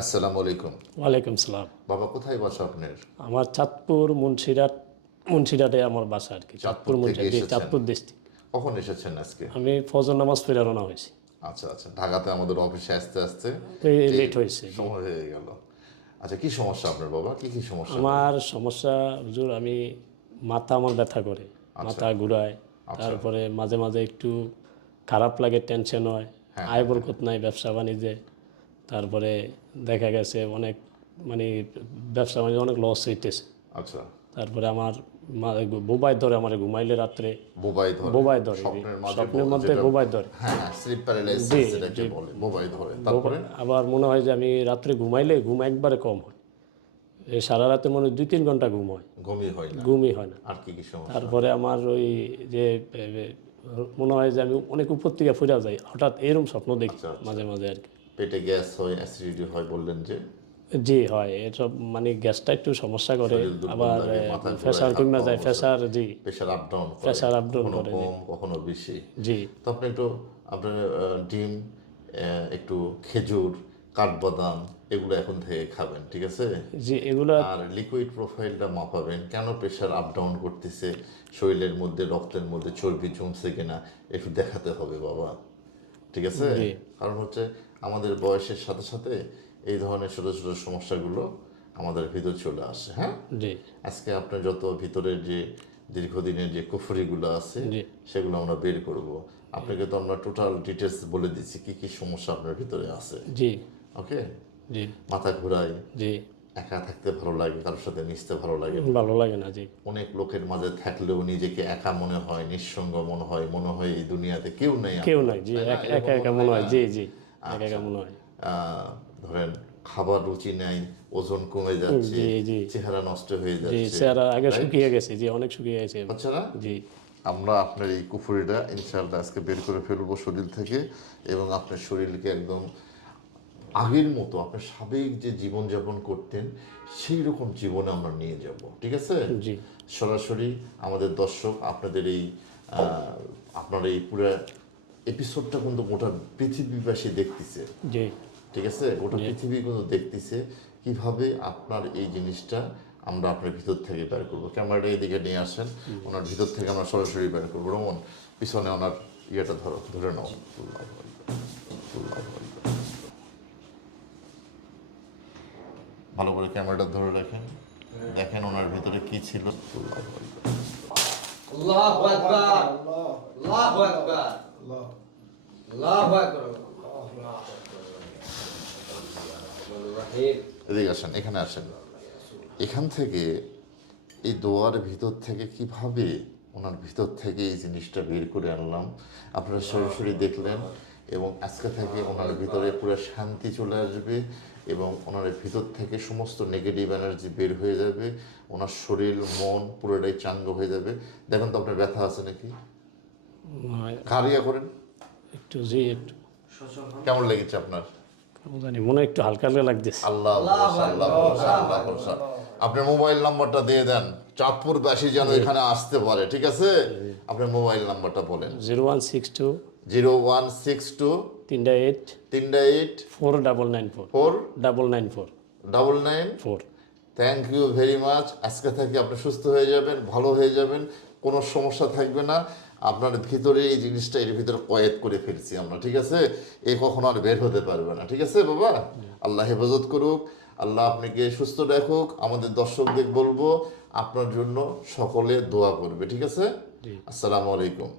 আসসালামু আলাইকুম। ওয়ালাইকুম সালাম। বাবা কোথায় বাসা আপনার? আমার চাঁদপুর মুন্সিরাট মুন্সিরাটে আমার বাসা আর কি চাঁদপুর মুন্সিরাট চাঁদপুর ডিস্ট্রিক্ট কখন এসেছেন আজকে? আমি ফজর নামাজ ফেরা রওনা হয়েছি। আচ্ছা আচ্ছা ঢাকাতে আমাদের অফিসে আসতে আসতে লেট হয়েছে। সময় হয়ে গেল। আচ্ছা কি সমস্যা আপনার বাবা? কি কি সমস্যা? আমার সমস্যা হুজুর আমি মাথা আমার ব্যথা করে আচ্ছা। মাথা ঘুরায় তারপরে মাঝে মাঝে একটু খারাপ লাগে টেনশন হয় হ্যাঁ, আয় বরকত নাই ব্যবসা বাণিজ্যে। তারপরে দেখা গেছে অনেক মানে ব্যবসা বাণিজ্যে অনেক লস হইতেছে। আচ্ছা। তারপরে আমার বোবাই ধরে আমার ঘুমাইলে রাত্রে। বোবাই ধরে। বোবাই ধরে স্বপ্নের মধ্যে বোবাই ধরে। হ্যাঁ বোবাই তারপরে? আবার মনে হয় যে আমি রাত্রে ঘুমাইলে ঘুম একবারে কম হয়। সারা রাতে মনে হয় দুই তিন ঘণ্টা ঘুম হয়। ঘুমই হয় না। ঘুমই হয় না। আর কি কি সমস্যা? তারপরে আমার ওই যে মনে হয় যে আমি অনেক উপর থেকে ফুরা যাই। হঠাৎ এরকম স্বপ্ন দেখি আচ্ছা, মাঝে মাঝে আর কি। পেটে গ্যাস হয় অ্যাসিডিটি হয় বললেন যে? জি হয়। এসব মানে গ্যাসটা একটু সমস্যা করে। আবার ঘোরায়, কমে যায় বসে। প্রেশার জি। Pressure up down up down কখনো করে, কম কখনো বেশি। জি। তো আপনি একটু আপনার ডিম একটু খেজুর কাঠবাদাম এগুলো এখন থেকে খাবেন ঠিক আছে? জি এগুলো আর লিকুইড প্রোফাইলটা মাপাবেন। কেন প্রেশার আপ ডাউন করতেছে শরীরের মধ্যে রক্তের মধ্যে? চর্বি জমছে কিনা? একটু দেখাতে হবে বাবা। ঠিক আছে। কারণ হচ্ছে আমাদের বয়সের সাথে সাথে এই ধরনের ছোট ছোট সমস্যাগুলো আমাদের ভিতর চলে আসে হ্যাঁ? আজকে আপনার যত ভিতরের যে দীর্ঘদিনের যে কুফুরিগুলো আছে সেগুলো আমরা বের করব। আপনাকে তো আমরা টোটাল ডিটেলস বলে দিচ্ছি কি কি সমস্যা আপনার ভিতরে আছে। জি। ওকে? জি। মাথা ঘোরায়। জি। একা থাকতে ভালো লাগে কারোর সাথে মিশতে ভালো লাগে ভালো লাগে না জি। অনেক লোকের মাঝে থাকলেও নিজেকে একা মনে হয় নিঃসঙ্গ মনে হয় মনে হয় এই দুনিয়াতে কেউ নেই কেউ নাই জি একা একা একা মনে হয় জি জি। আহ, ধরেন খাবার রুচি নাই ওজন কমে যাচ্ছে। চেহারা নষ্ট হয়ে যাচ্ছে চেহারা আগে শুকিয়ে গেছে জি অনেক শুকিয়ে গেছে। হচ্ছে জি। আমরা আপনার এই কুফুরিটা ইনশাআল্লাহ আজকে বের করে ফেলব শরীর থেকে এবং আপনার শরীরকে একদম আগের মতো আপনার সাবেক যে জীবনযাপন করতেন সেই রকম জীবনে আমরা নিয়ে যাব ঠিক আছে? জি। সরাসরি আমাদের দর্শক আপনাদের এই আহ, আপনার এই পুরো এপিসোডটা কিন্তু গোটা পৃথিবীবাসী দেখতেছে। জি। ঠিক আছে? গোটা পৃথিবী কিন্তু দেখতেছে কীভাবে আপনার এই জিনিসটা আমরা আপনার ভিতর থেকে বের করব। ক্যামেরাটা এদিকে নিয়ে আসেন ওনার ভিতর থেকে আমরা সরাসরি বের করব। রমন পিছনে ওনার ইয়েটা ধরো ধরে নাও। ভালো করে ক্যামেরাটা ধরে রাখেন। দেখেন ওনার ভিতরে কি ছিল। আল্লাহু আকবার। আল্লাহু আকবার। আল্লাহু এদিকে আসেন এখানে আসেন। এখান থেকে এই দোয়ার ভিতর থেকে কীভাবে ওনার ভিতর থেকে এই জিনিসটা বের করে আনলাম আপনারা সরাসরি দেখলেন এবং আজকে থেকে ওনার ভিতরে পুরো শান্তি চলে আসবে এবং ওনার ভিতর থেকে সমস্ত নেগেটিভ এনার্জি বের হয়ে যাবে ওনার শরীর মন পুরোটাই চাঙ্গ হয়ে যাবে। দেখেন তো আপনার ব্যথা আছে নাকি? কারিয়া করেন। একটু জি একটু কেমন লেগেছে আপনার জানি মনে হয় একটু হালকা হালকা লাগতেছে আল্লাহ আল্লাহ আপনার মোবাইল নাম্বারটা দিয়ে দেন চাঁদপুরবাসী যেন এখানে আসতে পারে ঠিক আছে আপনার মোবাইল নাম্বারটা বলেন zero one six two zero one six two তিনটা এইট তিনটা eight four double nine four four double nine four double nine four thank you very much আজকে থেকে আপনি সুস্থ হয়ে যাবেন ভালো হয়ে যাবেন কোনো সমস্যা থাকবে না আপনার ভিতরে এই জিনিসটা এর ভিতরে কয়েদ করে ফেলছি আমরা ঠিক আছে? এ কখনো আর বের হতে পারবে না ঠিক আছে বাবা? আল্লাহ হেফাজত করুক আল্লাহ আপনাকে সুস্থ রাখুক। আমাদের দর্শকদের বলব আপনার জন্য সকলে দোয়া করবে ঠিক আছে? আসসালামু আলাইকুম।